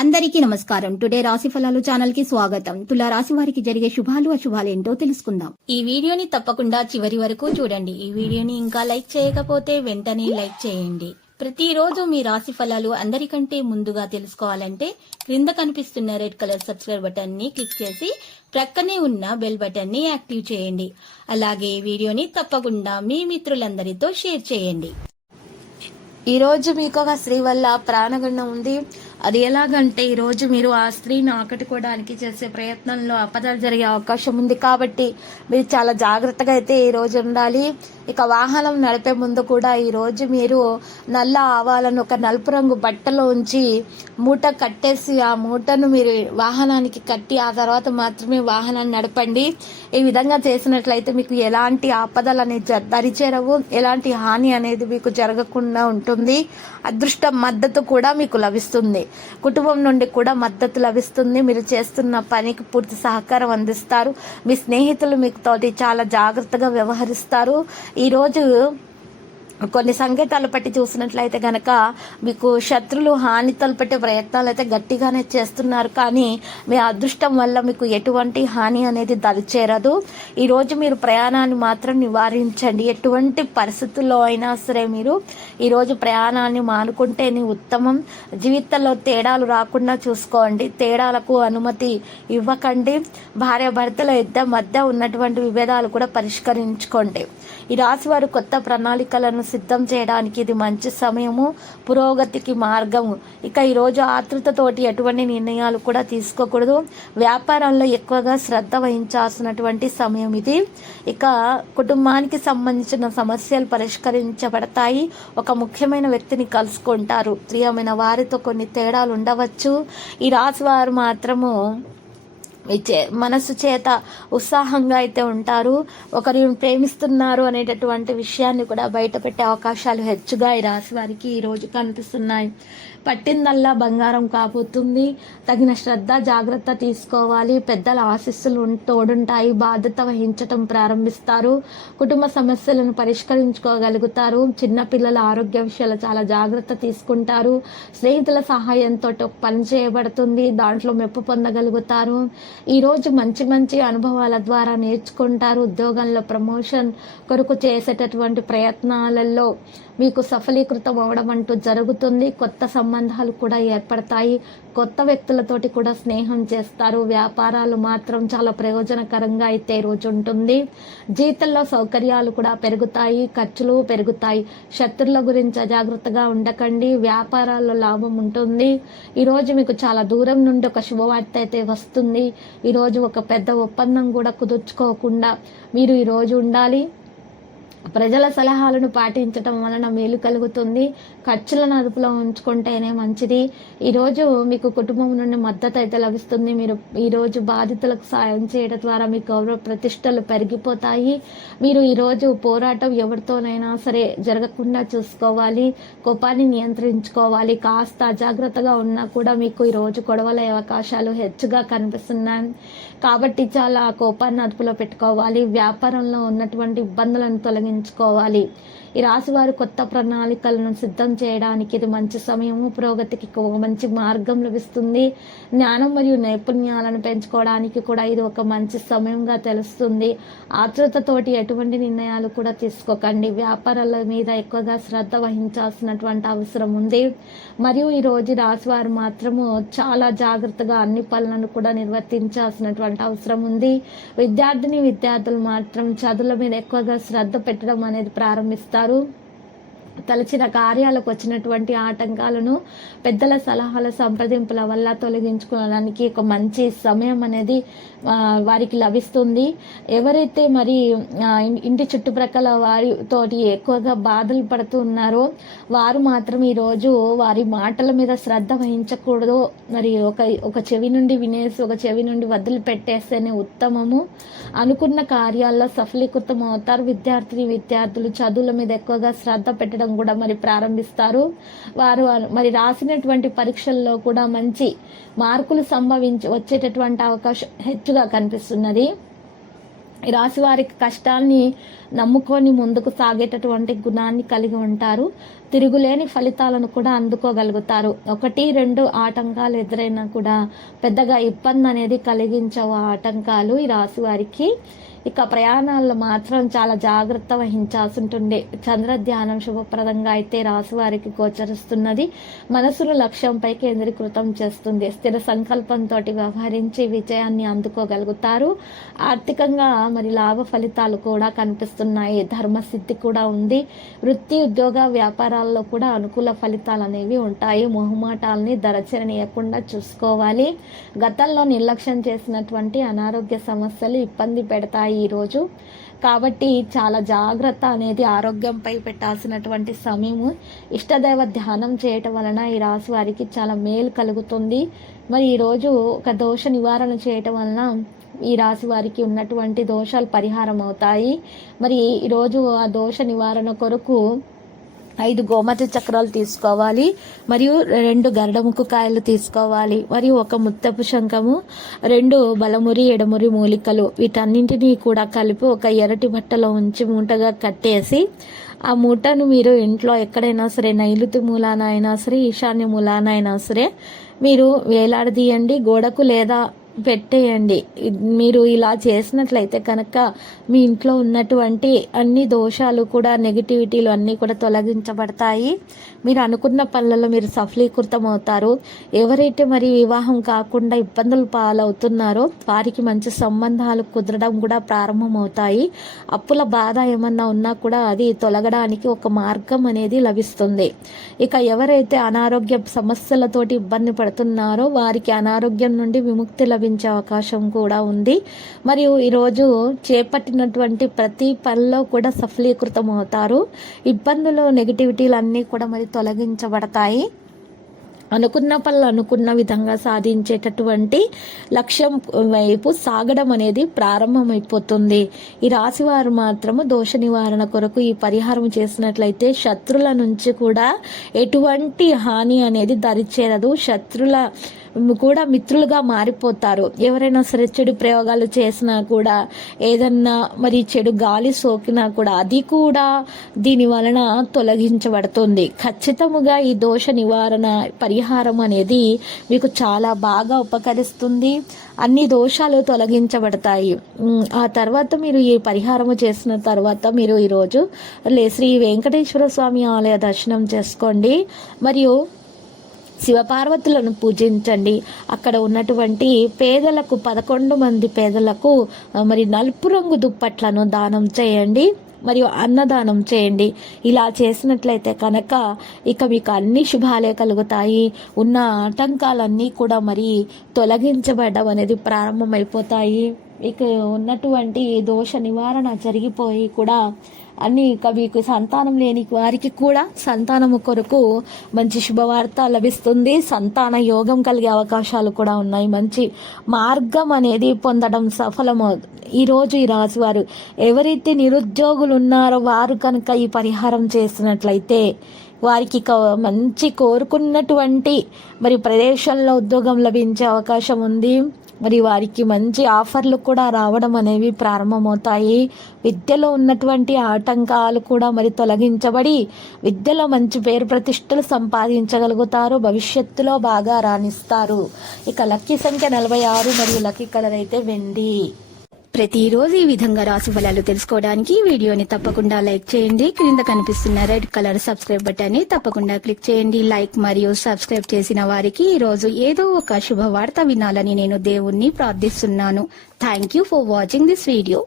అందరికీ నమస్కారం. టుడే రాశి ఫలాలు ఛానల్ కి స్వాగతం. తులా రాశి వారికి జరిగే శుభాలు అశుభాలు ఏంటో తెలుసుకుందాం. ఈ వీడియోని తప్పకుండా చివరి వరకు చూడండి. ఈ వీడియోని ఇంకా లైక్ చేయకపోతే వెంటనే లైక్ చేయండి. ప్రతిరోజు మీ రాశి ఫలాలు అందరికంటే ముందుగా తెలుసుకోవాలంటే క్రింద కనిపిస్తున్న రెడ్ కలర్ సబ్స్క్రైబ్ బటన్ ని క్లిక్ చేసి ప్రక్కనే ఉన్న బెల్ బటన్ ని యాక్టివ్ చేయండి. అలాగే ఈ వీడియోని తప్పకుండా మీ మిత్రులందరితో షేర్ చేయండి. ఈ రోజు మీకు ఒక స్త్రీ వల్ల ప్రాణగండం ఉంది. అది ఎలాగంటే ఈ రోజు మీరు ఆ స్త్రీని ఆకట్టుకోవడానికి చేసే ప్రయత్నంలో అపదాలు జరిగే అవకాశం ఉంది. కాబట్టి మీరు చాలా జాగ్రత్తగా అయితే ఈ రోజు ఉండాలి. ఇక వాహనం నడిపే ముందు కూడా ఈ రోజు మీరు నల్ల ఆవాలను ఒక నలుపు రంగు బట్టలో ఉంచి మూట కట్టేసి ఆ మూటను మీరు వాహనానికి కట్టి ఆ తర్వాత మాత్రమే వాహనాన్ని నడపండి. ఈ విధంగా చేసినట్లయితే మీకు ఎలాంటి ఆపదలు అనేది దరిచేరవు, ఎలాంటి హాని అనేది మీకు జరగకుండా ఉంటుంది. అదృష్ట మద్దతు కూడా మీకు లభిస్తుంది. కుటుంబం నుండి కూడా మద్దతు లభిస్తుంది. మీరు చేస్తున్న పనికి పూర్తి సహకారం అందిస్తారు. మీ స్నేహితులు మీకు తోటి చాలా జాగ్రత్తగా వ్యవహరిస్తారు. ఈరోజు కొన్ని సంకేతాలు పట్టి చూసినట్లయితే గనక మీకు శత్రులు హాని తలపెట్టే ప్రయత్నాలు అయితే గట్టిగానే చేస్తున్నారు. కానీ మీ అదృష్టం వల్ల మీకు ఎటువంటి హాని అనేది దరిచేరదు. ఈరోజు మీరు ప్రయాణాన్ని మాత్రం నివారించండి. ఎటువంటి పరిస్థితుల్లో అయినా సరే మీరు ఈరోజు ప్రయాణాన్ని మానుకుంటేనే ఉత్తమం. జీవితంలో తేడాలు రాకుండా చూసుకోండి. తేడాలకు అనుమతి ఇవ్వకండి. భార్యాభర్తల ఇద్దరి మధ్య ఉన్నటువంటి విభేదాలు కూడా పరిష్కరించుకోండి. ఈ రాశి వారు కొత్త ప్రణాళికలను సిద్ధం చేయడానికి ఇది మంచి సమయము, పురోగతికి మార్గము. ఇక ఈరోజు ఆతృతతోటి ఎటువంటి నిర్ణయాలు కూడా తీసుకోకూడదు. వ్యాపారంలో ఎక్కువగా శ్రద్ధ వహించాల్సినటువంటి సమయం ఇది. ఇక కుటుంబానికి సంబంధించిన సమస్యలు పరిష్కరించబడతాయి. ఒక ముఖ్యమైన వ్యక్తిని కలుసుకుంటారు. ప్రియమైన వారితో కొన్ని తేడాలు ఉండవచ్చు. ఈ రాశి వారు మాత్రము మనసు చేత ఉత్సాహంగా అయితే ఉంటారు. ఒకరిని ప్రేమిస్తున్నారు అనేటటువంటి విషయాన్ని కూడా బయట పెట్టే అవకాశాలు హెచ్చుగా ఈ రాశి వారికి ఈరోజు కనిపిస్తున్నాయి. పట్టిందల్లా బంగారం కాబోతుంది. తగిన శ్రద్ధ జాగ్రత్త తీసుకోవాలి. పెద్దల ఆశీస్సులు తోడుంటాయి. బాధ్యత వహించటం ప్రారంభిస్తారు. కుటుంబ సమస్యలను పరిష్కరించుకోగలుగుతారు. చిన్నపిల్లల ఆరోగ్య విషయాలు చాలా జాగ్రత్త తీసుకుంటారు. స్నేహితుల సహాయంతో పని చేయబడుతుంది. దాంట్లో మెప్పు పొందగలుగుతారు. ఈరోజు మంచి మంచి అనుభవాల ద్వారా నేర్చుకుంటారు. ఉద్యోగంలో ప్రమోషన్ కొరకు చేసేటటువంటి ప్రయత్నాలలో మీకు సఫలీకృతం అవడం అంటూ జరుగుతుంది. కొత్త సంబంధాలు కూడా ఏర్పడతాయి. కొత్త వ్యక్తులతోటి కూడా స్నేహం చేస్తారు. వ్యాపారాలు మాత్రం చాలా ప్రయోజనకరంగా అయితే రోజు ఉంటుంది. జీవితంలో సౌకర్యాలు కూడా పెరుగుతాయి. ఖర్చులు పెరుగుతాయి. శత్రువుల గురించి అజాగ్రత్తగా ఉండకండి. వ్యాపారాల్లో లాభం ఉంటుంది. ఈరోజు మీకు చాలా దూరం నుండి ఒక శుభవార్త అయితే వస్తుంది. ఈరోజు ఒక పెద్ద ఒప్పందం కూడా కుదుర్చుకోకుండా మీరు ఈరోజు ఉండాలి. ప్రజల సలహాలను పాటించడం వలన మేలు కలుగుతుంది. ఖర్చులను అదుపులో ఉంచుకుంటేనే మంచిది. ఈరోజు మీకు కుటుంబం నుండి మద్దతు అయితే లభిస్తుంది. మీరు ఈరోజు బాధితులకు సాయం చేయడం ద్వారా మీ గౌరవ ప్రతిష్టలు పెరిగిపోతాయి. మీరు ఈరోజు పోరాటం ఎవరితోనైనా సరే జరగకుండా చూసుకోవాలి. కోపాన్ని నియంత్రించుకోవాలి. కాస్త అజాగ్రత్తగా ఉన్నా కూడా మీకు ఈరోజు గొడవల అవకాశాలు హెచ్చుగా కనిపిస్తున్నాయి. కాబట్టి చాలా కోపాన్ని అదుపులో పెట్టుకోవాలి. వ్యాపారంలో ఉన్నటువంటి ఇబ్బందులను తొలగించుకోవాలి. ఈ రాశి వారు కొత్త ప్రణాళికలను సిద్ధం చేయడానికి ఇది మంచి సమయము. పురోగతికి మంచి మార్గం లభిస్తుంది. జ్ఞానం మరియు నైపుణ్యాలను పెంచుకోవడానికి కూడా ఇది ఒక మంచి సమయంగా తెలుస్తుంది. ఆతృతతోటి ఎటువంటి నిర్ణయాలు కూడా తీసుకోకండి. వ్యాపారాల మీద ఎక్కువగా శ్రద్ధ వహించాల్సినటువంటి అవసరం ఉంది. మరియు ఈరోజు రాశి వారు మాత్రము చాలా జాగ్రత్తగా అన్ని పనులను కూడా నిర్వర్తించాల్సినటువంటి అవసరం ఉంది. విద్యార్థులు మాత్రం చదువుల మీద ఎక్కువగా శ్రద్ధ పెట్టడం అనేది ప్రారంభిస్తారు. తలచిన కార్యాలకు వచ్చినటువంటి ఆటంకాలను పెద్దల సలహాల సంప్రదింపుల వల్ల తొలగించుకోవడానికి ఒక మంచి సమయం అనేది వారికి లభిస్తుంది. ఎవరైతే మరి ఇంటి చుట్టుప్రక్కల వారితోటి ఎక్కువగా బాధలు పడుతూ ఉన్నారో వారు మాత్రం ఈరోజు వారి మాటల మీద శ్రద్ధ వహించకూడదు. మరి ఒక చెవి నుండి వినేసి ఒక చెవి నుండి వదిలిపెట్టేస్తేనే ఉత్తమము. అనుకున్న కార్యాల్లో సఫలీకృతం అవుతారు. విద్యార్థులు చదువుల మీద ఎక్కువగా శ్రద్ధ పెట్టడం కూడా మరి ప్రారంభిస్తారు. వారు మరి రాసినటువంటి పరీక్షల్లో కూడా మంచి మార్కులు వచ్చేటటువంటి అవకాశం హెచ్చుగా కనిపిస్తున్నది. ఈ రాశి వారికి కష్టాల్ని నమ్ముకొని ముందుకు సాగేటటువంటి గుణాన్ని కలిగి ఉంటారు. తిరుగులేని ఫలితాలను కూడా అందుకోగలుగుతారు. 1-2 ఆటంకాలు ఎదురైనా కూడా పెద్దగా ఇబ్బంది అనేది కలిగించవు ఆ ఆటంకాలు ఈ రాశి వారికి. ఇక ప్రయాణాల్లో మాత్రం చాలా జాగ్రత్త వహించాల్సి ఉంటుంది. చంద్ర ధ్యానం శుభప్రదంగా అయితే రాశి వారికి గోచరిస్తున్నది. మనసును లక్ష్యంపై కేంద్రీకృతం చేస్తుంది. స్థిర సంకల్పంతో వ్యవహరించి విజయాన్ని అందుకోగలుగుతారు. ఆర్థికంగా మరి లాభ ఫలితాలు కూడా కనిపిస్తున్నాయి. ధర్మసిద్ధి కూడా ఉంది. వృత్తి, ఉద్యోగ, వ్యాపారాల్లో కూడా అనుకూల ఫలితాలు అనేవి ఉంటాయి. మొహమాటాలని దరచనీయకుండా చూసుకోవాలి. గతంలో నిర్లక్ష్యం చేసినటువంటి అనారోగ్య సమస్యలు ఇబ్బంది పెడతాయి ఈరోజు. కాబట్టి చాలా జాగ్రత్త అనేది ఆరోగ్యంపై పెట్టాల్సినటువంటి సమయము. ఇష్టదైవ ధ్యానం చేయటం వలన ఈ రాశి వారికి చాలా మేలు కలుగుతుంది. మరి ఈరోజు ఒక దోష నివారణ చేయటం వలన ఈ రాశి వారికి ఉన్నటువంటి దోషాలు పరిహారం అవుతాయి. మరి ఈరోజు ఆ దోష నివారణ కొరకు 5 గోమతి చక్రాలు తీసుకోవాలి, మరియు 2 గరుడముఖ కాయలు తీసుకోవాలి, మరియు 1 ముత్తపు శంఖము, 2 బలమురి ఎడమురి మూలికలు, వీటన్నింటినీ కూడా కలిపి ఒక ఎర్రటి బట్టలో ఉంచి మూటగా కట్టేసి ఆ మూటను మీరు ఇంట్లో ఎక్కడైనా సరే, నైరుతి మూలాన అయినా సరే, ఈశాన్య మూలాన అయినా సరే మీరు వేలాడదీయండి, గోడకు లేదా పెట్టేయండి. మీరు ఇలా చేసినట్లయితే కనుక మీ ఇంట్లో ఉన్నటువంటి అన్ని దోషాలు కూడా, నెగిటివిటీలు అన్నీ కూడా తొలగించబడతాయి. మీరు అనుకున్న పనులలో మీరు సఫలీకృతం అవుతారు. ఎవరైతే మరి వివాహం కాకుండా ఇబ్బందులు పాలవుతున్నారో వారికి మంచి సంబంధాలు కుదరడం కూడా ప్రారంభమవుతాయి. అప్పుల బాధ ఏమన్నా ఉన్నా కూడా అది తొలగడానికి ఒక మార్గం అనేది లభిస్తుంది. ఇక ఎవరైతే అనారోగ్య సమస్యలతోటి ఇబ్బంది పడుతున్నారో వారికి అనారోగ్యం నుండి విముక్తి లభించే అవకాశం కూడా ఉంది. మరియు ఈరోజు చేపట్టినటువంటి ప్రతి పనిలో కూడా సఫలీకృతం అవుతారు. ఇబ్బందులు, నెగిటివిటీలు అన్నీ కూడా మరి తొలగించబడతాయి. అనుకున్న పనులు అనుకున్న విధంగా సాధించేటటువంటి లక్ష్యం వైపు సాగడం అనేది ప్రారంభమైపోతుంది. ఈ రాశి వారు మాత్రము దోష నివారణ కొరకు ఈ పరిహారం చేసినట్లయితే శత్రుల నుంచి కూడా ఎటువంటి హాని అనేది దరిచేరదు. శత్రుల కూడా మిత్రులుగా మారిపోతారు. ఎవరైనా సరే చెడు ప్రయోగాలు చేసినా కూడా, ఏదన్నా మరి చెడు గాలి సోకినా కూడా అది కూడా దీని వలన తొలగించబడుతుంది. ఖచ్చితముగా ఈ దోష నివారణ పరిహారం అనేది మీకు చాలా బాగా ఉపకరిస్తుంది. అన్ని దోషాలు తొలగించబడతాయి. ఆ తర్వాత మీరు ఈ పరిహారము చేసిన తర్వాత మీరు ఈరోజు శ్రీ వెంకటేశ్వర స్వామి ఆలయ దర్శనం చేసుకోండి. మరియు శివపార్వతులను పూజించండి. అక్కడ ఉన్నటువంటి పేదలకు 11 మంది పేదలకు మరి నలుపు రంగు దుప్పట్లను దానం చేయండి, మరియు అన్నదానం చేయండి. ఇలా చేసినట్లయితే కనుక ఇక మీకు అన్ని శుభాలే కలుగుతాయి. ఉన్న ఆటంకాలన్నీ కూడా మరి తొలగించబడడం అనేది ప్రారంభమైపోతాయి. ఇక ఉన్నటువంటి దోష నివారణ జరిగిపోయి కూడా అన్ని ఇక మీకు సంతానం లేని వారికి కూడా సంతానము కొరకు మంచి శుభవార్త లభిస్తుంది. సంతాన యోగం కలిగే అవకాశాలు కూడా ఉన్నాయి. మంచి మార్గం అనేది పొందడం సఫలమవుతుంది. ఈరోజు ఈ రాశి వారు ఎవరైతే నిరుద్యోగులు ఉన్నారో వారు కనుక ఈ పరిహారం చేసినట్లయితే వారికి మంచి కోరుకున్నటువంటి మరి ప్రదేశంలో ఉద్యోగం లభించే అవకాశం ఉంది. మరి వారికి మంచి ఆఫర్లు కూడా రావడం అనేవి ప్రారంభమవుతాయి. విద్యలో ఉన్నటువంటి ఆటంకాలు కూడా మరి తొలగించబడి విద్యలో మంచి పేరు ప్రతిష్టలు సంపాదించగలుగుతారు. భవిష్యత్తులో బాగా రాణిస్తారు. ఇక లక్కీ సంఖ్య 46 మరియు లక్కీ కలర్ అయితే వెండి. ప్రతిరోజు ఈ విధంగా రాశి ఫలాలు తెలుసుకోవడానికి వీడియోని తప్పకుండా లైక్ చేయండి. క్రింద కనిపిస్తున్న రెడ్ కలర్ సబ్స్క్రైబ్ బటన్ ని తప్పకుండా క్లిక్ చేయండి. లైక్ మరియు సబ్స్క్రైబ్ చేసిన వారికి ఈ రోజు ఏదో ఒక శుభవార్త వినాలని నేను దేవుణ్ణి ప్రార్థిస్తున్నాను. Thank you for watching this video.